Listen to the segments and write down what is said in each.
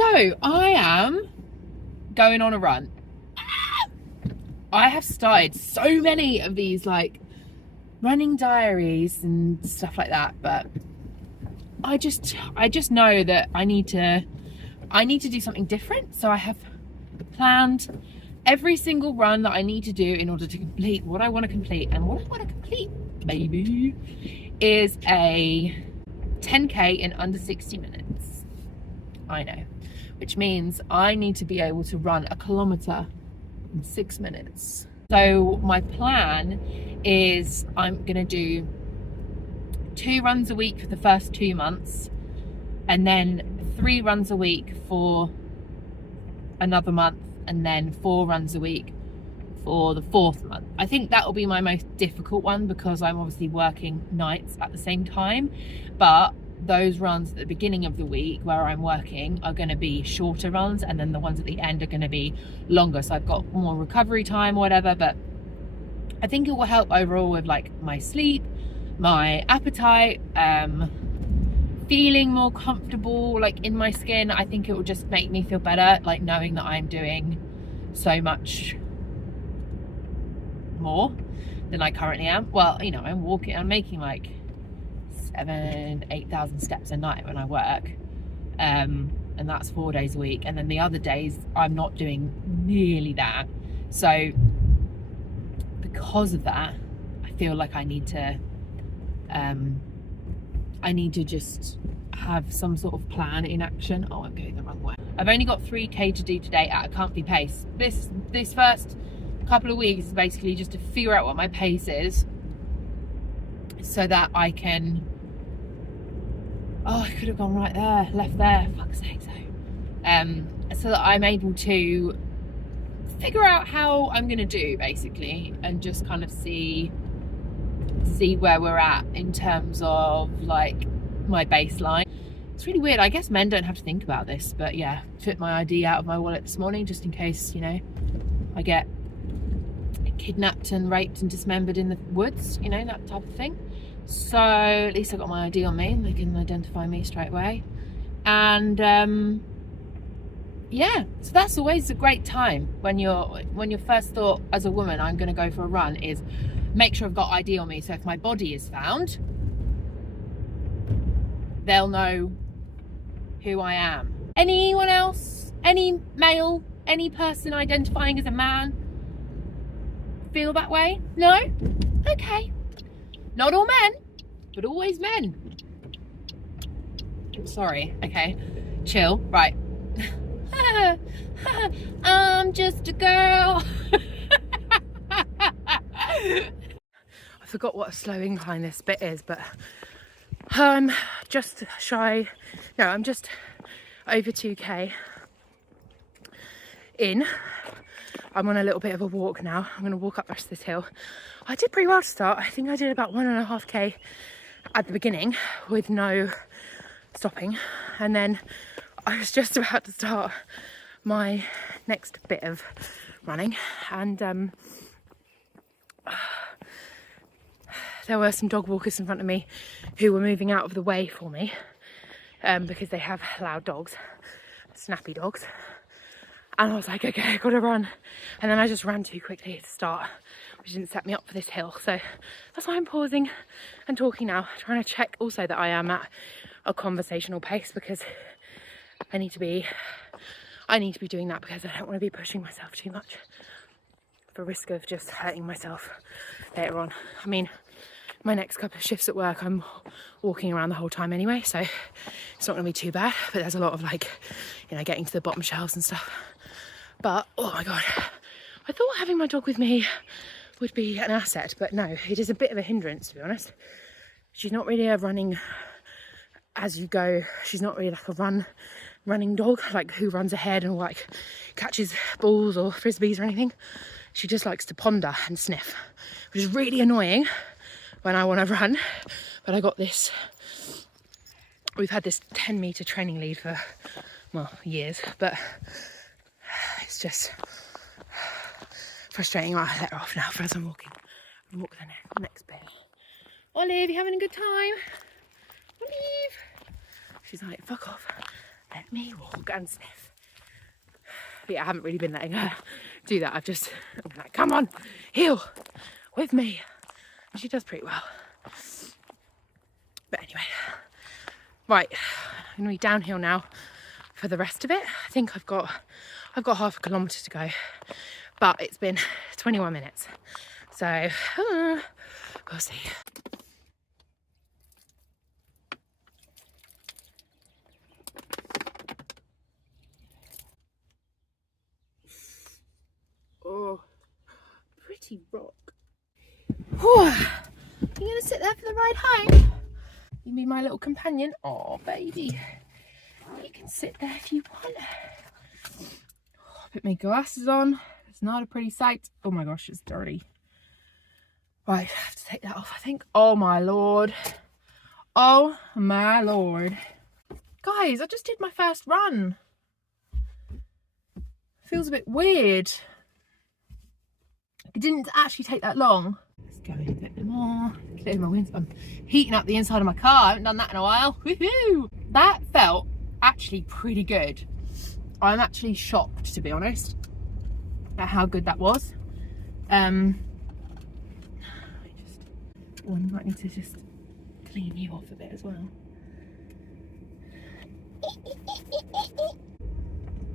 So I am going on a run. I have started so many of these like running diaries and stuff like that, but I just know that I need to do something different. So I have planned every single run that I need to do in order to complete what I want to complete. And what I want to complete, baby, is a 10k in under 60 minutes. I know, which means I need to be able to run a kilometre in 6 minutes. So my plan is I'm gonna do 2 runs a week for the first 2 months, and then 3 runs a week for another month, and then 4 runs a week for the 4th month. I think that will be my most difficult one because I'm obviously working nights at the same time, but those runs at the beginning of the week where I'm working are going to be shorter runs, and then the ones at the end are going to be longer, so I've got more recovery time or whatever. But I think it will help overall with like my sleep, my appetite, feeling more comfortable like in my skin. I think it will just make me feel better, like knowing that I'm doing so much more than I currently am. Well, you know, I'm making like 7,000-8,000 steps a night when I work, and that's 4 days a week, and then the other days I'm not doing nearly that. So because of that, I feel like I need to just have some sort of plan in action. Oh, I'm going the wrong way. I've only got 3k to do today at a comfy pace. This first couple of weeks is basically just to figure out what my pace is, so that I can, oh, I could have gone right there, left there, fuck's sake. So that I'm able to figure out how I'm gonna do, basically, and just kind of see where we're at in terms of like my baseline. It's really weird. I guess men don't have to think about this, but yeah, took my ID out of my wallet this morning just in case, you know, I get kidnapped and raped and dismembered in the woods, you know, that type of thing. So at least I got my ID on me and they can identify me straight away. And yeah, so that's always a great time when your first thought as a woman, I'm going to go for a run, is make sure I've got ID on me, so if my body is found, they'll know who I am. Anyone else, any male, any person identifying as a man feel that way? No? Okay. Not all men, but always men. Sorry, okay, chill, right. I'm just a girl. I forgot what a slow incline this bit is, but I'm just I'm just over 2k in. I'm on a little bit of a walk now. I'm going to walk up the rest of this hill. I did pretty well to start. I think I did about 1.5k at the beginning with no stopping, and then I was just about to start my next bit of running, and there were some dog walkers in front of me who were moving out of the way for me, because they have loud dogs, snappy dogs. And I was like, okay, I've got to run. And then I just ran too quickly to start, which didn't set me up for this hill. So that's why I'm pausing and talking now, trying to check also that I am at a conversational pace, because I need to be doing that, because I don't want to be pushing myself too much for risk of just hurting myself later on. I mean, my next couple of shifts at work, I'm walking around the whole time anyway, so it's not going to be too bad. But there's a lot of, like, you know, getting to the bottom shelves and stuff. But oh my god, I thought having my dog with me would be an asset, but no, it is a bit of a hindrance, to be honest. She's not really a running as you go. She's not really like a running dog, like who runs ahead and like catches balls or frisbees or anything. She just likes to ponder and sniff, which is really annoying when I want to run. But I got this, we've had this 10-meter training lead for, well, years, but it's just frustrating. Right, I let her off now as I'm walking. I'll walk the next bit. Olive, you having a good time? Olive. She's like, fuck off. Let me walk and sniff. But yeah, I haven't really been letting her do that. I'm like, come on, heel with me. And she does pretty well. But anyway, right, I'm gonna be downhill now for the rest of it. I think I've got half a kilometre to go, but it's been 21 minutes. So we'll see. Oh, pretty rock. Whew. You gonna sit there for the ride home? You be my little companion? Oh, baby. You can sit there if you want. Oh, put my glasses on. It's not a pretty sight. Oh my gosh, it's dirty. Right, I have to take that off, I think. Oh my lord. Oh my lord. Guys, I just did my first run. Feels a bit weird. It didn't actually take that long. Let's go in a bit more. Clear my windows. I'm heating up the inside of my car. I haven't done that in a while. Woohoo! That felt actually pretty good. I'm actually shocked, to be honest, at how good that was. I might need to just clean you off a bit as well.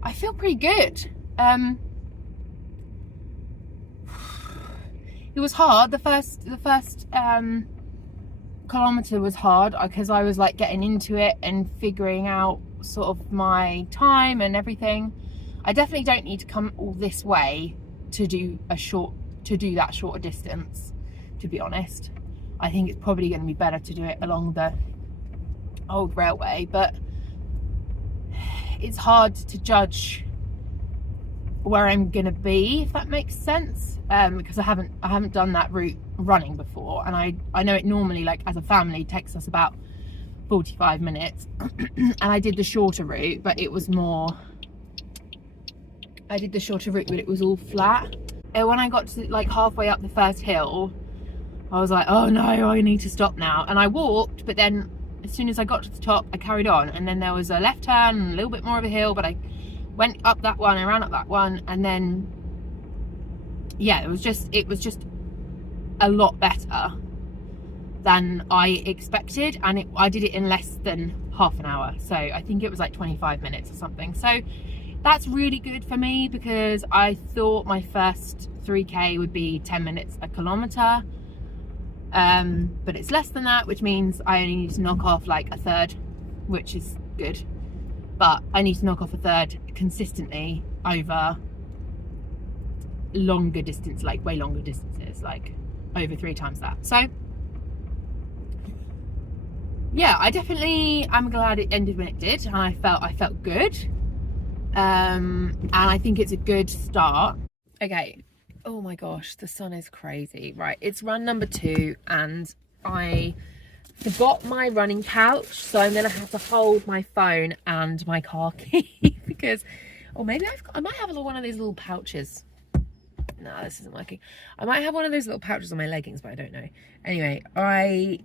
I feel pretty good. It was hard. The first kilometre was hard because I was like getting into it and figuring out sort of my time and everything. I definitely don't need to come all this way to do that shorter distance, to be honest. I think it's probably going to be better to do it along the old railway, but it's hard to judge where I'm gonna be, if that makes sense, because I haven't done that route running before, and I know it normally, like as a family, takes us about 45 minutes and I did the shorter route, but it was all flat. And when I got to like halfway up the first hill, I was like, oh no, I need to stop now. And I walked, but then as soon as I got to the top, I carried on. And then there was a left turn and a little bit more of a hill, but I went up that one, I ran up that one, and then yeah, it was just a lot better than I expected, and I did it in less than half an hour. So I think it was like 25 minutes or something. So that's really good for me, because I thought my first 3k would be 10 minutes a kilometre, but it's less than that, which means I only need to knock off like a third, which is good. But I need to knock off a third consistently over longer distance, like way longer distances, like over 3 times that. So yeah, I'm glad it ended when it did, and I felt good, and I think it's a good start. Okay, oh my gosh, the sun is crazy. Right, it's run number 2, and I forgot my running pouch, so I'm gonna have to hold my phone and my car key because, or maybe I might have one of these little pouches. No, this isn't working. I might have one of those little pouches on my leggings, but I don't know. Anyway, I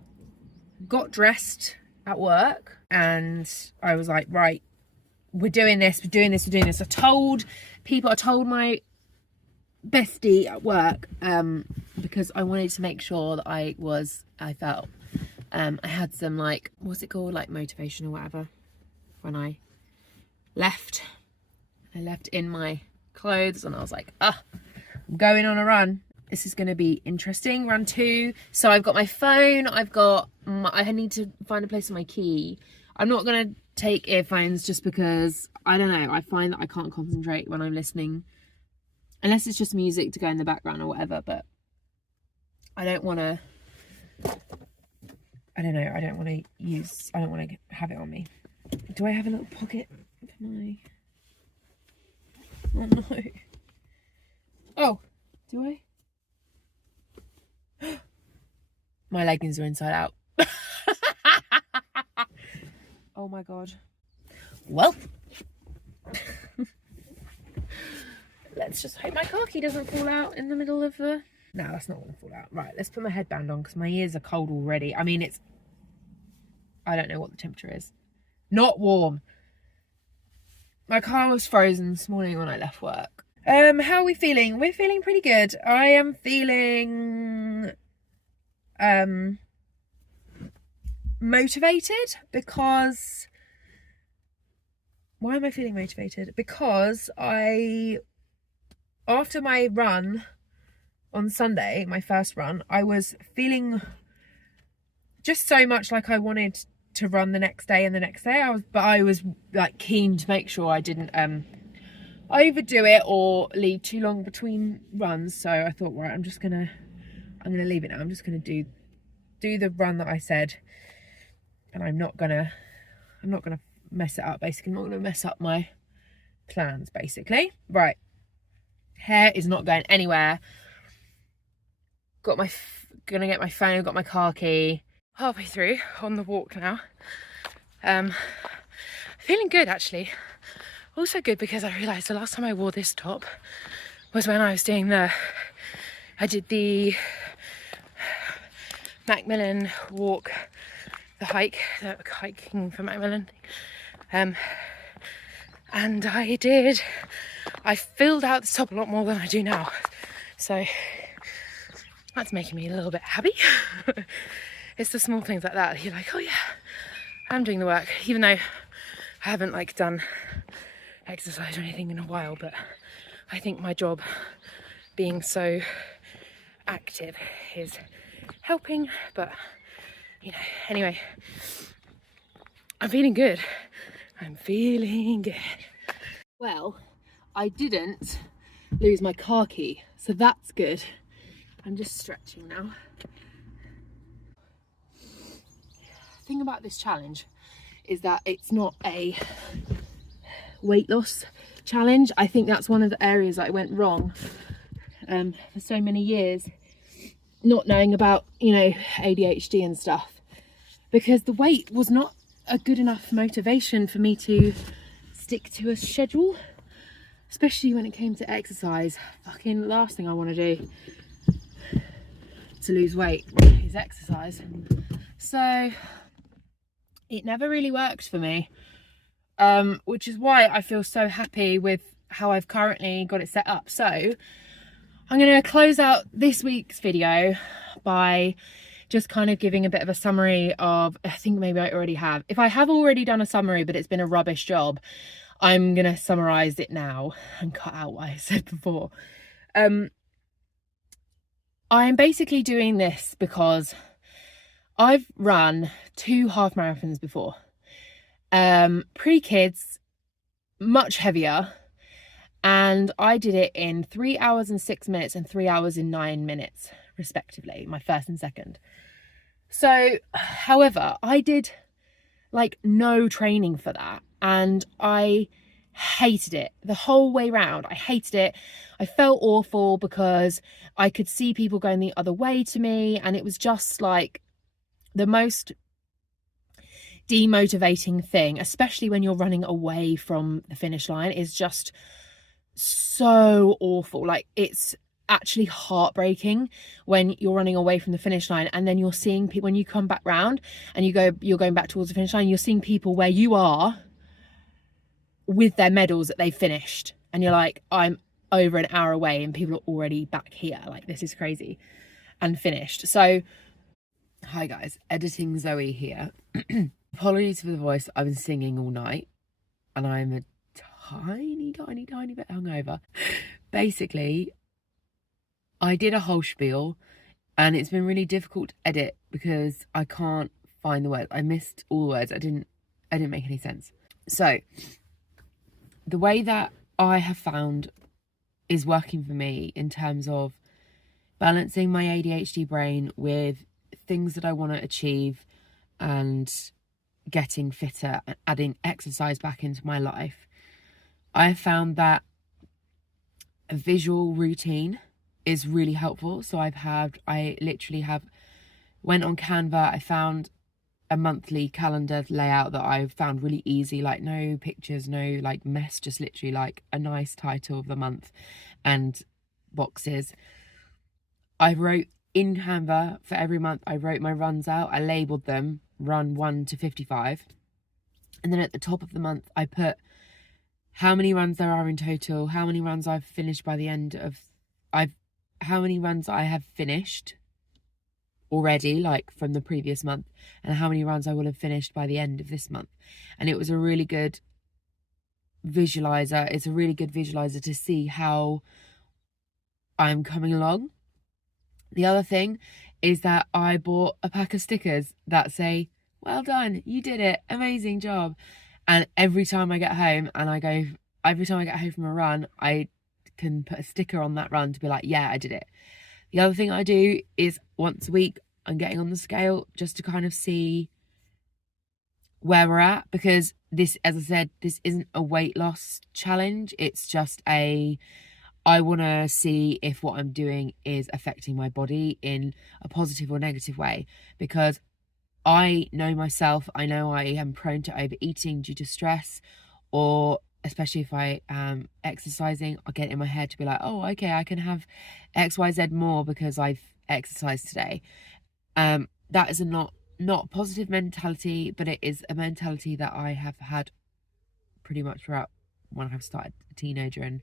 got dressed at work and I was like, right, we're doing this. I told my bestie at work, because I wanted to make sure that I felt I had some, like, what's it called, like motivation or whatever. When I left in my clothes, and I was like, I'm going on a run. This is going to be interesting. Run 2. So I've got my phone. I need to find a place for my key. I'm not going to take earphones just because, I don't know, I find that I can't concentrate when I'm listening, unless it's just music to go in the background or whatever. But I don't want to, I don't want to have it on me. Do I have a little pocket for my, oh no. Oh, do I? My leggings are inside out. Oh my god. Well, let's just hope my car key doesn't fall out in the middle of the... No, that's not going to fall out. Right, let's put my headband on because my ears are cold already. I mean, I don't know what the temperature is. Not warm. My car was frozen this morning when I left work. How are we feeling? We're feeling pretty good. I am feeling motivated because... Why am I feeling motivated? Because after my run on Sunday, my first run, I was feeling just so much like I wanted to run the next day and the next day. I was like keen to make sure I didn't overdo it or leave too long between runs. So I thought, right, I'm gonna leave it now. I'm just gonna do the run that I said, and I'm not gonna mess it up. Basically, I'm not gonna mess up my plans. Basically, right. Hair is not going anywhere. Gonna get my phone. Got my car key. Halfway through on the walk now. Feeling good actually. Also good because I realised the last time I wore this top was when I was doing I did the Macmillan walk, the hiking for Macmillan. And I filled out the top a lot more than I do now. So that's making me a little bit happy. It's the small things like that. You're like, oh yeah, I'm doing the work. Even though I haven't like done exercise or anything in a while, but I think my job being so active is helping. But you know, anyway, I'm feeling good. I'm feeling good. Well, I didn't lose my car key, so that's good. I'm just stretching now. The thing about this challenge is that it's not a weight loss challenge. I think that's one of the areas that I went wrong for so many years, not knowing about, you know, ADHD and stuff, because the weight was not a good enough motivation for me to stick to a schedule, especially when it came to exercise. Fucking last thing I want to do to lose weight is exercise. So it never really worked for me, which is why I feel so happy with how I've currently got it set up. So I'm going to close out this week's video by just kind of giving a bit of a summary of, I think maybe I already have. If I have already done a summary but it's been a rubbish job, I'm going to summarise it now and cut out what I said before. I'm basically doing this because I've run 2 half marathons before. Pre-kids, much heavier. And I did it in 3 hours and 6 minutes and 3 hours and 9 minutes, respectively, my first and second. So, however, I did like no training for that. And I hated it the whole way round. I hated it. I felt awful because I could see people going the other way to me, and it was just like the most demotivating thing, especially when you're running away from the finish line. Is just so awful. Like, it's actually heartbreaking when you're running away from the finish line, and then you're seeing people, when you come back round and you're going back towards the finish line, you're seeing people where you are with their medals that they finished, and you're like, I'm over an hour away and people are already back here. Like, this is crazy, and finished. So hi guys, editing Zoe here. Apologies for the voice. I've been singing all night and I'm a tiny bit hungover. Basically, I did a whole spiel and it's been really difficult to edit because I can't find the words. I missed all the words. I didn't make any sense. So the way that I have found is working for me in terms of balancing my ADHD brain with things that I want to achieve and getting fitter and adding exercise back into my life, I have found that a visual routine is really helpful. So I literally have went on Canva. I found a monthly calendar layout that I found really easy, like no pictures, no like mess, just literally like a nice title of the month and boxes. I wrote in Canva for every month, I wrote my runs out. I labelled them run 1 to 55. And then at the top of the month, I put how many runs there are in total, how many runs I've finished by the end of, how many runs I have finished already, like from the previous month, and how many runs I will have finished by the end of this month. And it was a really good visualizer. It's a really good visualizer to see how I'm coming along. The other thing is that I bought a pack of stickers that say, well done, you did it, amazing job. And every time I get home from a run, I can put a sticker on that run to be like, yeah, I did it. The other thing I do is once a week, I'm getting on the scale just to kind of see where we're at, because this, as I said, this isn't a weight loss challenge. It's just I want to see if what I'm doing is affecting my body in a positive or negative way, because I know myself. I know I am prone to overeating due to stress, or especially if I am exercising, I'll get in my head to be like, oh, okay, I can have XYZ more because I've exercised today. That is not a positive mentality, but it is a mentality that I have had pretty much throughout when I've started a teenager and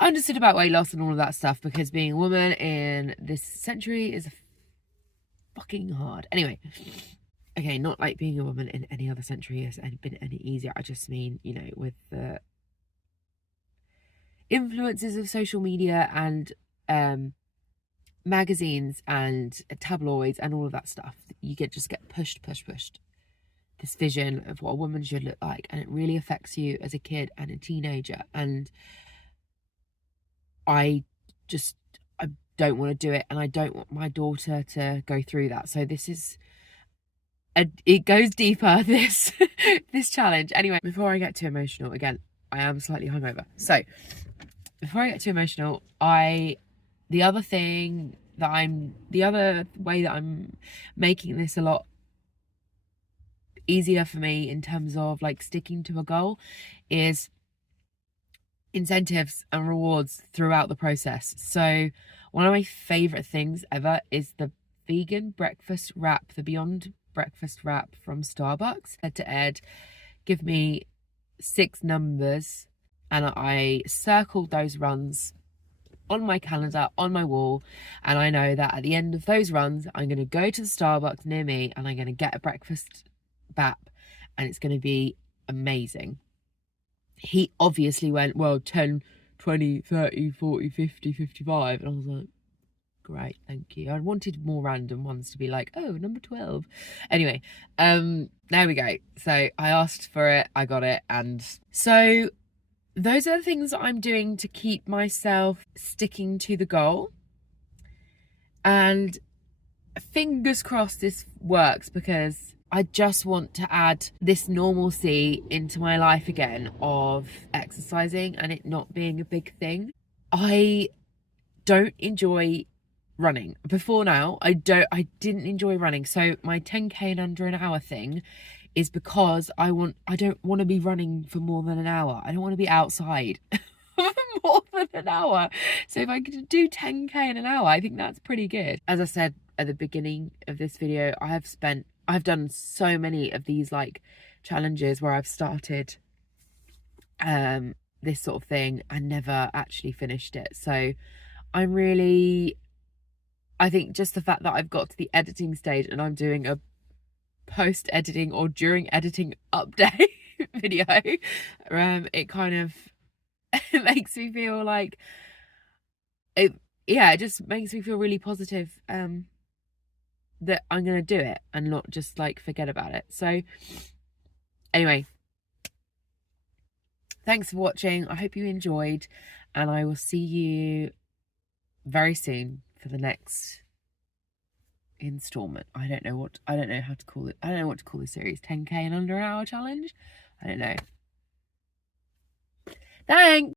understood about weight loss and all of that stuff, because being a woman in this century is fucking hard. Anyway, okay, not like being a woman in any other century has been any easier. I just mean, you know, with the influences of social media and magazines and tabloids and all of that stuff, you just get pushed this vision of what a woman should look like, and it really affects you as a kid and a teenager. And I don't want to do it, and I don't want my daughter to go through that. So this is it goes deeper, this challenge. Anyway, before I get too emotional, again, I am slightly hungover. So before I get too emotional, the other way that I'm making this a lot easier for me in terms of like sticking to a goal is incentives and rewards throughout the process. So one of my favorite things ever is the vegan breakfast wrap, the Beyond Breakfast wrap from Starbucks. I had to Ed, give me 6 numbers, and I circled those runs on my calendar, on my wall, and I know that at the end of those runs, I'm going to go to the Starbucks near me and I'm going to get a breakfast bap, and it's going to be amazing. He obviously went, well, 10, 20, 30, 40, 50, 55. And I was like, great, thank you. I wanted more random ones to be like, oh, number 12. Anyway, there we go. So I asked for it, I got it. And so those are the things that I'm doing to keep myself sticking to the goal. And fingers crossed this works, because I just want to add this normalcy into my life again of exercising and it not being a big thing. I don't enjoy running. Before now, I didn't enjoy running. So my 10k in under an hour thing is because I don't want to be running for more than an hour. I don't want to be outside for more than an hour. So if I could do 10k in an hour, I think that's pretty good. As I said at the beginning of this video, I've done so many of these like challenges where I've started this sort of thing and never actually finished it. So I think just the fact that I've got to the editing stage and I'm doing a post-editing or during editing update video, it kind of makes me feel like it just makes me feel really positive that I'm gonna do it and not just like forget about it. So anyway, thanks for watching. I hope you enjoyed, and I will see you very soon for the next installment. I don't know how to call it. I don't know what to call this series. 10k in under an hour challenge? I don't know. Thanks.